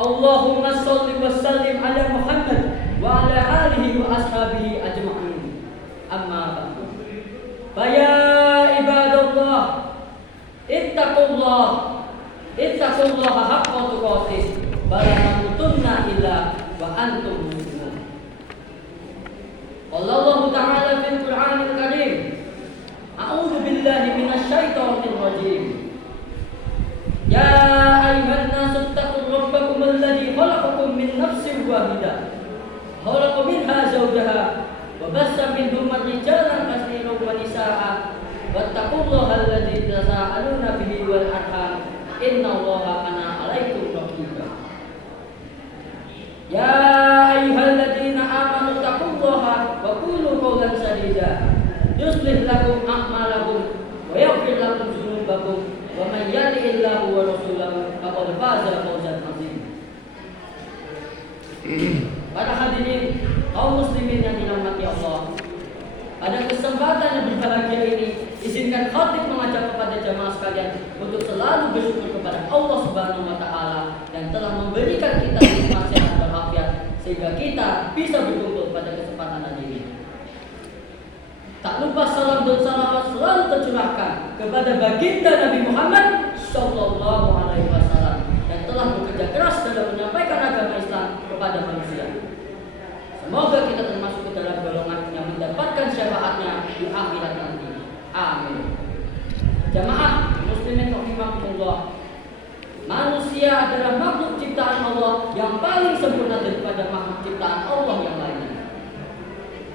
Allahumma sholli wa sallim ala Muhammad wa ala alihi wa ashabihi ajma'in. Amma ba'du. Faya ibadallah, ittaqullaha haqqa tuqatih wa la tamutunna illa wa antum muslimun. Allah Ta'ala fil Qur'anil Karim, a'udzu billahi minasy syaithanir rajim. Ya ayyuhan nasu ittaqu rabbakum alladzi khalaqakum min nafsin wahidah, khalaqa minha zawjaha wa bassa minhuma rijalan katsiran wa nisaa'a, wattaqullaha alladzi tasaaluna bihi wal arham, innallaha kana 'alaikum raqiba. Ya ayyuhalladzina amanu taqullaha wa qulu qawlan sadida yuslih lakum a'malakum wa yaghfir lakum dzunubakum wa man yuti'illahu wa rasulahu faqad faza fawzan 'azima. Para hadirin kaum muslimin yang dirahmati Allah, pada kesempatan yang berbahagia ini izinkan khatib mengajak kepada jamaah sekalian untuk selalu bersyukur kepada Allah Subhanahu wa taala yang telah memberikan kita nikmat sehat walafiat sehingga kita bisa berkumpul pada kesempatan hari ini. Tak lupa salam dan salawat selalu tercurahkan kepada baginda Nabi Muhammad sallallahu alaihi wasallam yang telah bekerja keras dalam menyampaikan agama Islam kepada manusia. Semoga kita termasuk ke dalam golongan yang mendapatkan syafaatnya di akhirat nanti. Amin. Jamaah muslimin rahimakumullah, manusia adalah makhluk ciptaan Allah yang paling sempurna daripada makhluk ciptaan Allah yang lainnya.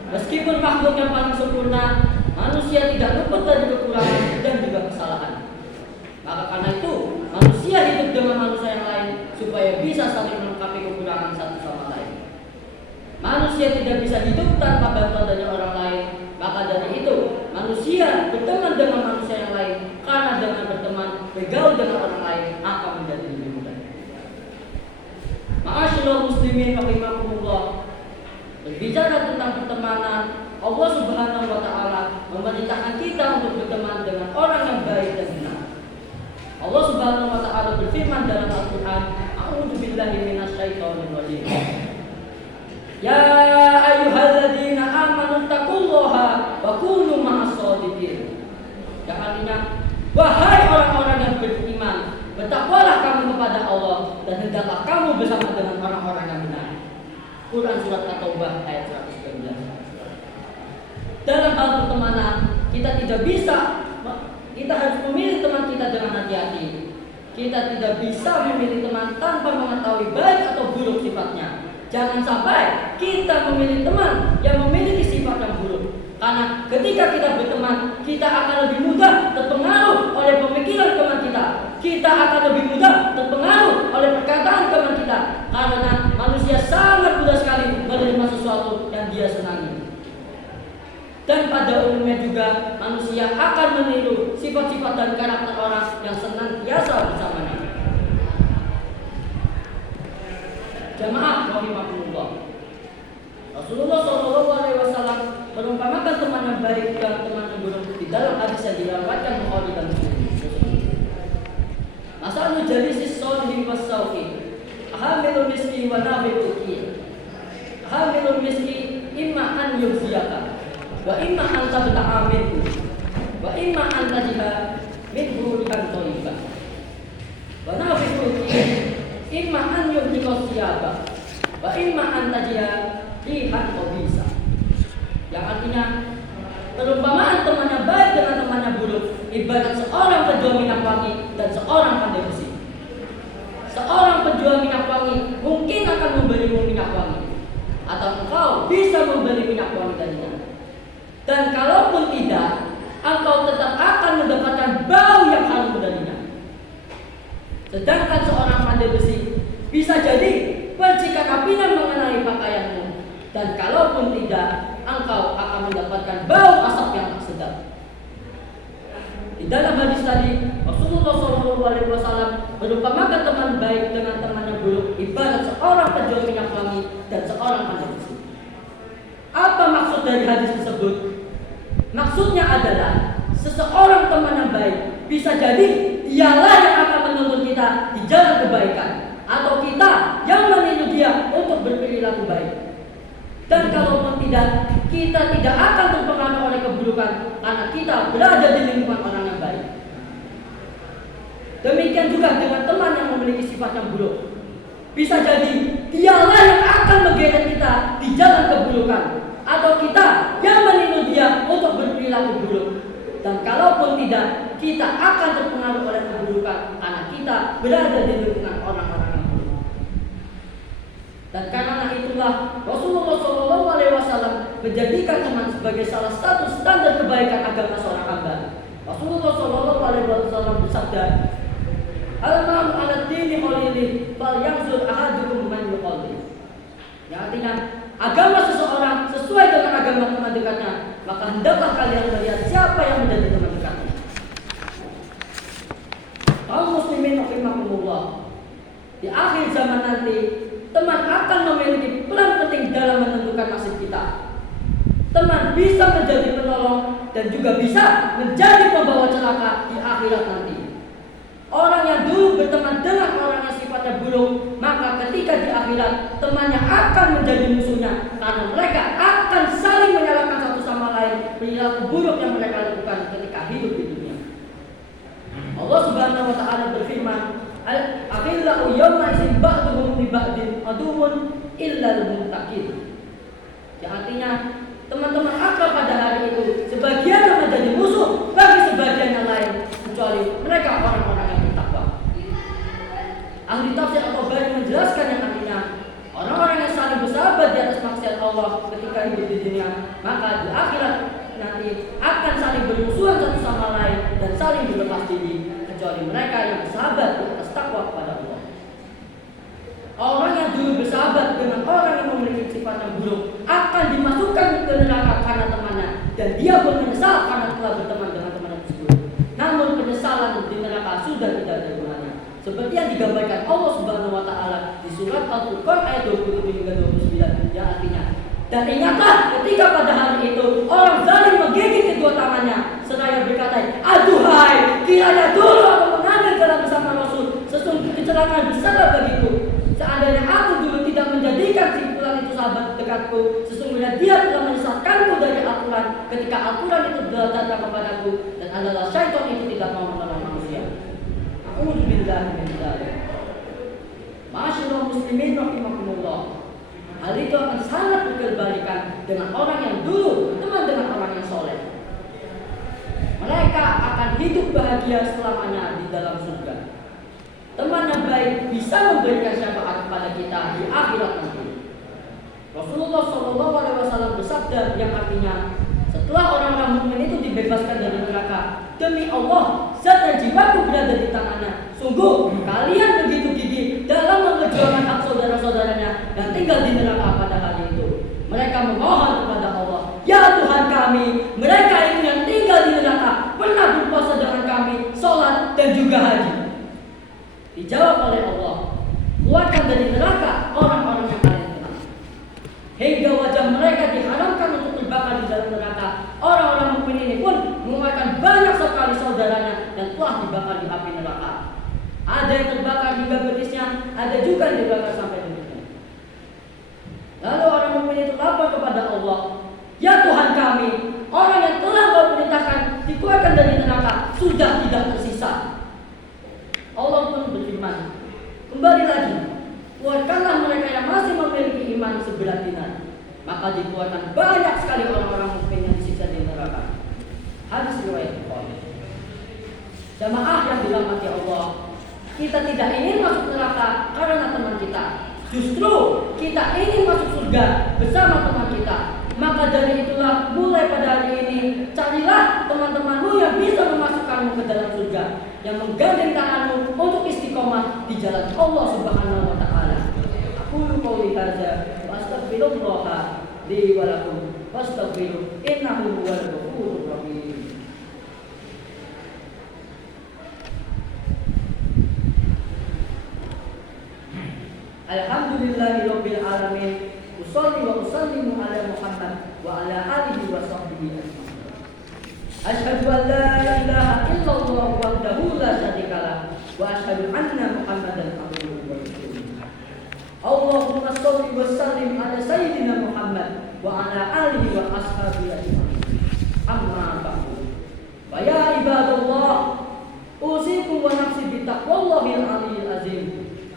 Meskipun makhluk yang paling sempurna, manusia tidak luput dari kekurangan dan juga kesalahan. Maka karena itu, manusia hidup dengan manusia yang lain supaya bisa saling melengkapi kekurangan satu sama lain. Manusia tidak bisa hidup tanpa bantuan dari orang lain. Maka dari itu, manusia berteman dengan manusia yang lain karena dengan berteman, bergaul dengan orang lain akan menjadi lebih mudah. Ma'asyiral muslimin rahimakumullah, berbicara tentang pertemanan, Allah Subhanahu wa taala memerintahkan kita untuk berteman dengan orang yang baik dan benar. Allah Subhanahu wa taala berfirman dalam Al-Qur'an, a'udzu billahi minasy syaithanir rajim. Ya ayyuhalladzina amanu taqullaha wa kunu ma'as shadiqin. Yang artinya, wahai orang-orang yang beriman, bertakwalah kamu kepada Allah dan hendaklah kamu bersama dengan orang-orang yang benar. Quran surat At-Taubah ayat 119. Dalam hal pertemanan, kita harus memilih teman kita dengan hati-hati. Kita tidak bisa memilih teman tanpa mengetahui baik atau buruk sifatnya. Jangan sampai kita memilih teman yang memiliki sifat yang buruk. Karena ketika kita berteman, kita akan lebih mudah terpengaruh oleh pemikiran teman kita. Kita akan lebih mudah terpengaruh oleh perkataan teman kita. Karena manusia sangat mudah sekali menerima sesuatu yang dia senangi. Dan pada umumnya juga manusia akan meniru sifat-sifat dan karakter orang yang senantiasa bersamanya. Jamaah rahimakumullah, Rasulullah SAW merumpamakan teman yang baik dan teman yang buruk di dalam hadis yang diriwayatkan Bukhari dan Muslim. Masalul jalisis sholihin was-sauqi, hamilul miski wa nafiqul qi. Hamilul miski imma an yuziyaka wa imma an tabta'a minhu wa imma an tajiha minhu rihan thayyibah. Wa nafiqul qi imma an yuzika siyaba wa imma an tajiha rihan khabisa. Yang artinya, perumpamaan teman yang baik dengan teman yang buruk ibarat seorang penjual minyak wangi dan seorang pandai besi. Seorang penjual minyak wangi mungkin akan memberimu minyak wangi, atau engkau bisa membeli minyak wangi darinya. Dan kalaupun tidak, engkau tetap akan mendapatkan bau yang harum darinya. Sedangkan seorang pandai besi bisa jadi percikan apinya mengenai pakaianmu, dan kalaupun tidak, engkau akan mendapatkan bau asap yang tak sedap. Di dalam hadis tadi, Rasulullah SAW merumpamakan teman baik dengan teman yang buruk ibarat seorang penjual minyak wangi dan seorang pandai besi. Apa maksud dari hadis tersebut? Maksudnya adalah seseorang teman yang baik bisa jadi dialah yang akan menuntun kita di jalan kebaikan, atau kita Dan kalaupun tidak, kita tidak akan terpengaruh oleh keburukan karena kita berada di lingkungan orang yang baik. Demikian juga dengan teman yang memiliki sifat yang buruk. Bisa jadi dialah yang akan menggeret kita di jalan keburukan, atau kita yang meniru dia untuk berperilaku buruk. Dan kalaupun tidak, kita akan terpengaruh oleh keburukan karena kita berada di lingkungan orang-orang yang buruk. Dan karena itulah Rasulullah SAW menjadikan teman sebagai salah satu standar kebaikan agama seorang hamba. Rasulullah SAW bersabda, "Al-ma'am ala dini khalili fal yanzur ahadukum man yuqallid." Yang artinya, agama seseorang sesuai dengan agama teman dekatnya, maka hendaklah kalian melihat siapa yang menjadi teman dekatnya. Kaum muslimin rahimakumullah, di akhir zaman nanti teman akan memiliki peran penting dalam menentukan nasib kita. Teman bisa menjadi penolong dan juga bisa menjadi pembawa celaka di akhirat nanti. Orang yang dulu berteman dengan orang yang sifatnya buruk, maka ketika di akhirat temannya akan menjadi musuhnya karena mereka akan saling menyalahkan satu sama lain perilaku buruk yang mereka lakukan ketika hidup di dunia. Allah Subhanahu wa taala berfirman, "Al-akhillau yawma idzin ba'duhum li ba'din aduwwun illa al-muttaqin." Yang artinya, teman-teman akrab pada hari itu sebagian menjadi musuh bagi sebagian yang lain kecuali mereka orang-orang yang bertakwa. Ahli tafsir At-Tabari menjelaskan yang artinya orang-orang yang saling bersahabat di atas maksiat Allah ketika hidup di dunia, maka di akhirat nanti akan saling bermusuhan satu sama lain dan saling berlepas diri kecuali mereka yang bersahabat di atas takwa kepada Allah. Orang yang dulu bersahabat dengan orang yang memiliki sifat yang buruk akan dimasukkan ke neraka karena temannya, dan dia pun menyesal karena telah berteman dengan teman tersebut. Namun penyesalan di neraka sudah tidak ada gunanya. Seperti yang digambarkan Allah Subhanahu wa taala di surat Al-Furqan ayat 27 hingga 29 yang artinya, "Dan ingatlah ketika pada hari itu orang zalim menggigit kedua tangannya seraya berkata, aduhai, kiranya dulu aku mengambil jalan bersama Rasul, sesungguhnya kecelakaan besar bagiku. Seandainya aku dulu tidak menjadikan si fulan itu sahabat dekatku, sesungguhnya dia telah menyesatkanku dari Al-Quran ketika Al-Quran itu telah datang kepadaku, dan adalah syaitan itu tidak mau menolong manusia." A'udzubillahi min dzalik. Ma'asyiral muslimin rahimakumullah. Hal itu akan sangat berbalikan dengan orang yang dulu berteman dengan orang yang soleh. Mereka akan hidup bahagia selamanya di dalam surga. Teman yang baik bisa memberikan syafaat kepada kita di akhirat nanti. Rasulullah SAW bersabda yang artinya, setelah orang-orang mukmin itu dibebaskan dari neraka, demi Allah, zat dan jiwaku berada di tangannya. Sungguh kalian begitu gigih dalam memperjuangkan hak saudara-saudaranya yang tinggal di neraka pada hari itu. Mereka memohon kepada Allah, "Ya Tuhan kami, mereka itu yang tinggal di neraka pernah berpuasa dengan kami, sholat dan juga haji." Dijawab oleh Allah, "Keluarkan dari neraka orang-orang yang kalian kenal." Hingga wajah mereka diharamkan untuk terbakar di dalam neraka. Orang-orang mukmin ini pun mengeluarkan banyak sekali saudaranya dan telah dibakar di api neraka. Ada yang terbakar hingga betisnya, ada juga yang dibakar sampai betisnya. Lalu orang mukmin itu lapor kepada Allah, "Ya Tuhan kami, orang yang telah Kau perintahkan dikeluarkan dari neraka sudah tidak tersisa." Allah pun berfirman, "Kembali lagi, keluarkanlah mereka yang masih memiliki iman seberat dinar." Maka dikeluarkan banyak sekali orang-orang mukmin yang disiksa di neraka. Hadis riwayat Bukhari. Jamaah yang dirahmati Allah, kita tidak ingin masuk neraka karena teman kita. Justru kita ingin masuk surga bersama teman kita. Maka dari itulah mulai pada hari ini carilah teman-temanmu yang bisa memasukkanmu ke dalam surga, yang menggandeng tanganmu untuk istiqomah di jalan Allah Subhanahu wa taala. Aku qouli hadza wa astaghfirullah li wa lakum fastaghfiruh innahu huwal ghafurur rahim. Alhamdulillahirabbil alamin. Usolli wa usallimu ala Muhammad wa ala alihi wa sahbihi ajma'in. Asyhadu an la ilaha illallah wahdahu la syarika lah wa asyhadu anna Muhammadan abduhu wa rasuluh. Allahumma Allahumma sholli wa sallim ala sayyidina Muhammad wa ala alihi wa ashabihi ajma'in. Amma ba'du. Fa ya ibadallah, usikum wa nafsi bi taqwallahil aliyyil azim.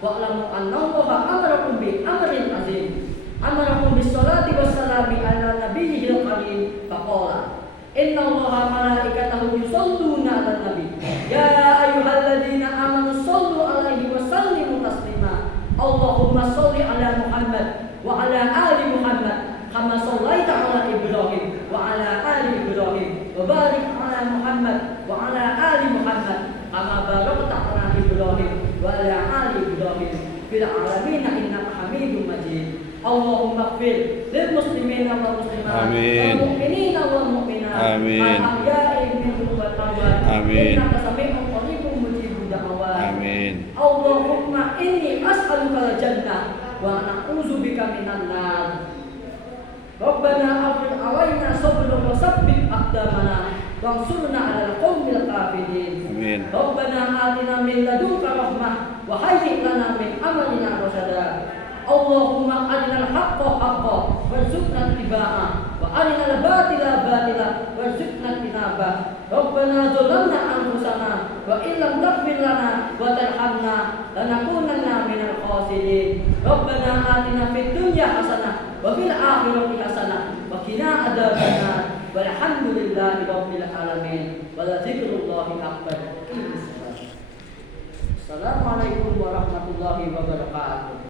Wa'lamu anna Allaha amarakum bi amrin azim. Amarakum bis salati was salami ala nabiyyil karim. Faqala inna Allaha malaikatahu yusholluna 'alan nabi. Ya ayyuhalladzina amanu shollu 'alaihi wa sallimu taslima. Allahumma sholli 'ala Muhammad wa 'ala ali Muhammad kama shallaita 'ala Ibrahim wa 'ala ali Ibrahim wa barik 'ala Muhammad wa 'ala ali Muhammad kama barakta 'ala Ibrahim wa 'ala ali Ibrahim fil 'alamin innaka Hamidum Majid. Allahumma ighfir lil muslimina wal muslimat wal mu'minina wal mu'minat al-ahya'i minhum wal amwat innaka sami'un qaribun mujibud da'awat. Amin. Allahumma inni as'aluka al-jannah wa na'udzubika minan nar. Rabbana afrigh 'alaina sabran wa tsabbit aqdamana wansurna 'alal qaumil kafirin. Amin. Rabbana atina min ladunka rahmah wa hayyi' lana min amrina rashada. Allahumma arinal haqqa haqqan warzuqna ittiba'ah wa arinal batila batila warzuqna ijtinabah. Rabbana zalamna anfusana wa illam taghfir lana wa tarhamna lanakunanna minal khasirin. Rabbana atina fid dunya hasanah wa fil akhirati hasanah wa qina adzabannar. Walhamdulillahi rabbil alamin. Wa la dzikrullahi akbar. Assalamualaikum warahmatullahi wabarakatuh.